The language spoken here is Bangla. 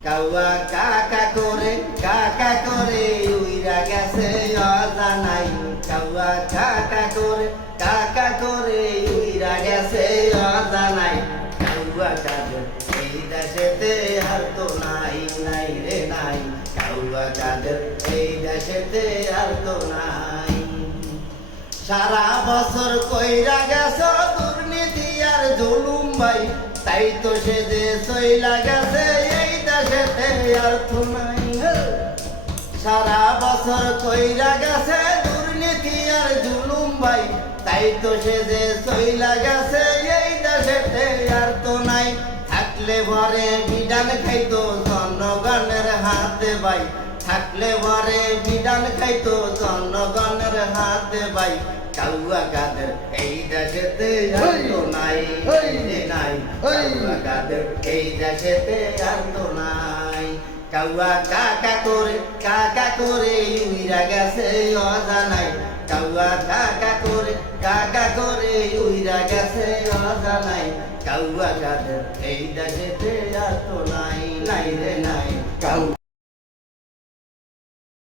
কাউয়া কাকা করে উইরা গেছে অজানাই। কাউয়া কাকা করে উইরা গেছে অজানাই। কাউয়া কাদের এই দেশেতে আর তো নাই নাই রে নাই। কাউয়া কাদের এই দেশেতে আর তো নাই। সারা বছর কইরা গেছ দুর্নীতি আর জুলুম ভাই, তাই তো সে যে সইলা গেছে এই দেশেতে আর তো নাই। সারা বছর কইরা গেছে দুর্নীতি আর জুলুম ভাই, তাই তো সে যে সইলা গেছে এই দেশেতে আর তো নাই। থাকলে ভরে বিধান খাইতো জনগণের হাতে ভাই, থাকলে ভরে বিধান খাইতো জনগণের হাতে ভাই। কাউয়া কাদের এই দেশেতে আর তো নাই নাই। কাউয়া কাদের এই দেশেতে আর তো নাই। কাউয়া কাকা করে উইরা গেছে অজানাই। কাউয়া কাকা করে উইরা গেছে অজানাই। কাউয়া কাদের এই দেশেতে আর তো নাই নাই রে